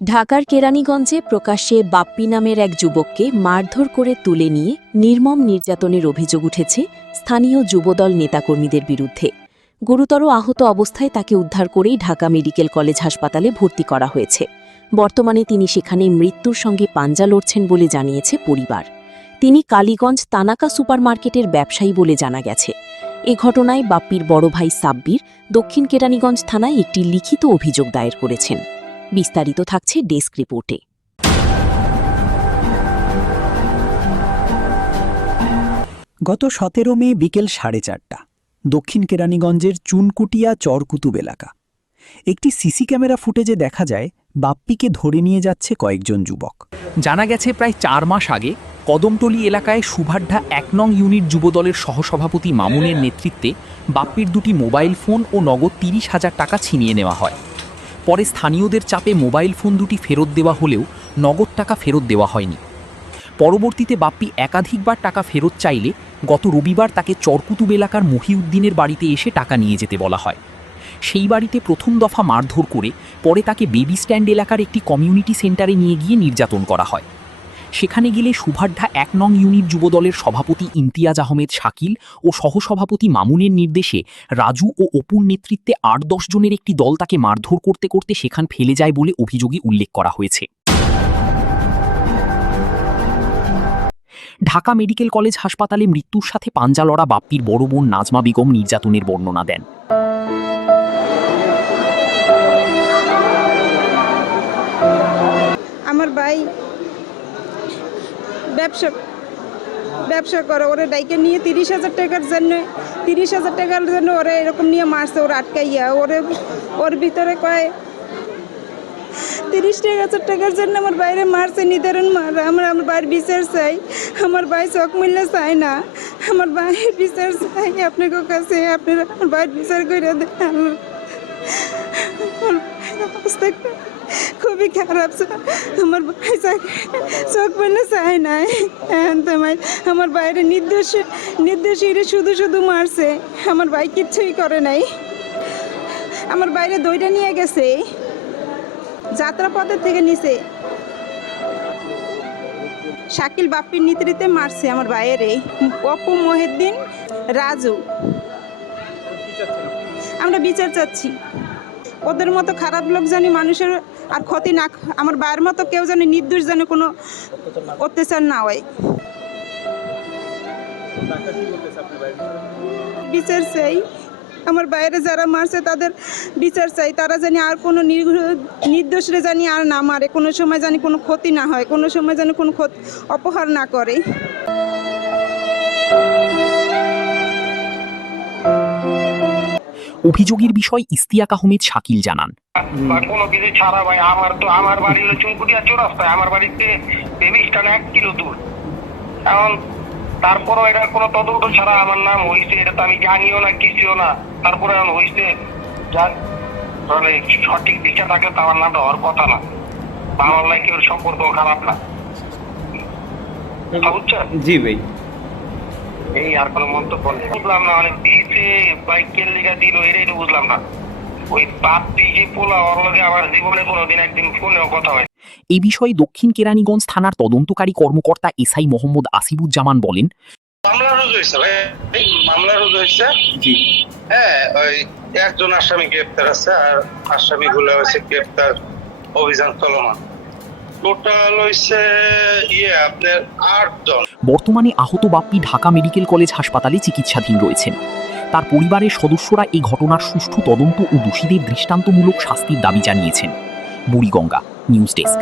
ঢাকার কেরানীগঞ্জে প্রকাশ্যে বাপ্পি নামের এক যুবককে মারধর করে তুলে নিয়ে নির্মম নির্যাতনের অভিযোগ উঠেছে স্থানীয় যুবদল নেতাকর্মীদের বিরুদ্ধে। গুরুতর আহত অবস্থায় তাকে উদ্ধার করেই ঢাকা মেডিকেল কলেজ হাসপাতালে ভর্তি করা হয়েছে। বর্তমানে তিনি সেখানে মৃত্যুর সঙ্গে পাঞ্জা লড়ছেন বলে জানিয়েছে পরিবার। তিনি কালীগঞ্জ তানাকা সুপারমার্কেটের ব্যবসায়ী বলে জানা গেছে। এ ঘটনায় বাপ্পির বড় ভাই সাব্বির দক্ষিণ কেরানীগঞ্জ থানায় একটি লিখিত অভিযোগ দায়ের করেছেন। বিস্তারিত থাকছে ডেস্ক রিপোর্টে। গত 17 মে বিকেল 4:30 দক্ষিণ কেরানীগঞ্জের চুনকুটিয়া চরকুতুব এলাকা। একটি সিসি ক্যামেরা ফুটেজে দেখা যায় বাপ্পিকে ধরে নিয়ে যাচ্ছে কয়েকজন যুবক। জানা গেছে প্রায় 4 মাস আগে কদমতলী এলাকায় সুভাড্ডা 1 নং ইউনিট যুবদলের সহসভাপতি মামুনের নেতৃত্বে বাপ্পির দুটি মোবাইল ফোন ও নগদ 30,000 টাকা ছিনিয়ে নেওয়া হয়। পরে স্থানীয়দের চাপে মোবাইল ফোন দুটি ফেরত দেওয়া হলেও নগদ টাকা ফেরত দেওয়া হয়নি। পরবর্তীতে বাপ্পি একাধিকবার টাকা ফেরত চাইলে গত রবিবার তাকে চরকুতুব এলাকার মহিউদ্দিনের বাড়িতে এসে টাকা নিয়ে যেতে বলা হয়। সেই বাড়িতে প্রথম দফা মারধর করে পরে তাকে বেবি স্ট্যান্ড এলাকার একটি কমিউনিটি সেন্টারে নিয়ে গিয়ে নির্যাতন করা হয়। সেখানে গেলে সুভাড্ডা 1 নং ইউনিট যুবদলের সভাপতি ইমতিয়াজ আহমেদ শাকিল ও সহসভাপতি মামুনের নির্দেশে রাজু ও অপুর নেতৃত্বে 8-10 জনের একটি দল তাকে মারধর করতে করতে সেখান ফেলে যায় বলে অভিযোগে উল্লেখ করা হয়েছে। ঢাকা মেডিকেল কলেজ হাসপাতালে মৃত্যুর সাথে পাঞ্জা লড়া বাপ্পির বড় বোন নাজমা বেগম নির্যাতনের বর্ণনা দেন। আমার ভাই ব্যবসা করে, ওরে ডাইকে নিয়ে 30,000 টাকার জন্য ওরে এরকম নিয়ে মারছে। ওরা আটকাইয়া ওর ভিতরে কয় 30,000 টাকার জন্য আমার বাইরে মারছে, নিদারুণ মার। আমার ভাইয়ের বিচার চাই। আমার ভাই চোখ মিললে চাই না, আমার ভাইয়ের বিচার চাই আপনার কাছে। আপনারা আমার ভাইয়ের বিচার করে দেন। অবস্থা খুবই খারাপ। আমার ভাই চোখ মিললে চাই না। আমার বাইরে নির্দোষীরা শুধু মারছে, আমার ভাই কিচ্ছুই করে নাই। আমার বাইরে দইটা নিয়ে গেছে, যাত্রাপথের থেকে নিচে শাকিল বাপ্পির নেতৃত্বে মারছে আমার ভাইয়ের। অপু, মহিউদ্দিন, রাজু। আমরা বিচার চাচ্ছি। ওদের মতো খারাপ লোক জানি মানুষের আর ক্ষতি না, আমার ভাইয়ের মতো কেউ জানি নির্দোষ জানি কোনো অত্যাচার না হয়। বিচার চাই। আমার বাইরে যারা মারছে তাদের বিচার চাই। তারা জানি আর কোনো নির্দোষরে জানি আর না মারে, কোনো সময় জানি কোনো ক্ষতি না হয়, কোনো সময় জানি কোনো অপহার না করে। অভিযোগের বিষয় ইস্তিয়াক আহমেদ শাকিল জানান। কোনো কিছু ছাড়া ভাই, আমার বাড়ি হলো চুনকুটিয়া চৌরাস্তায়। আমার বাড়িতে বেবি স্ট্যান্ড 1 কিলো দূর। এখন তারপরও এটা কোনো তদন্ত ছাড়া আমার নাম হয়েছে, এটা তো আমি জানিও না, কিছুও না। তারপরে এখন হয়েছে, যার সঠিক দিকটা থাকলে তো আমার নামটা হওয়ার কথা না। আমার লাগে কেউ সম্পর্ক খারাপ না, বুঝছেন? জি ভাই, এই আর কোনো মন্তব্য নেই। বুঝলাম না, অনেক দিয়েছে বাইকের লিগা দিল, এটাই তো বুঝলাম না। ওই বাপ্পি যে পোলা, ওর লগে আমার জীবনে কোনোদিন একদিন ফোনেও কথা হয়। এই বিষয়ে দক্ষিণ কেরানীগঞ্জ থানার তদন্তকারী কর্মকর্তা এসআই মোহাম্মদ আসিফুজ্জামান বলেন, মামলা রুজু হয়েছে ভাই, মামলা রুজু হয়েছে। জি হ্যাঁ, ওই একজন আসামি গ্রেপ্তার আছে, আর আসামিগুলো হয়েছে গ্রেপ্তার অভিযান চলমান। টোটাল হয়েছে আপনার 8 জন। বর্তমানে আহত বাপ্পি ঢাকা মেডিকেল কলেজ হাসপাতালে চিকিৎসাধীন রয়েছেন। তার পরিবারের সদস্যরা এই ঘটনার সুষ্ঠু তদন্ত ও দোষীদের দৃষ্টান্তমূলক শাস্তির দাবি জানিয়েছেন। Buriganga news desk.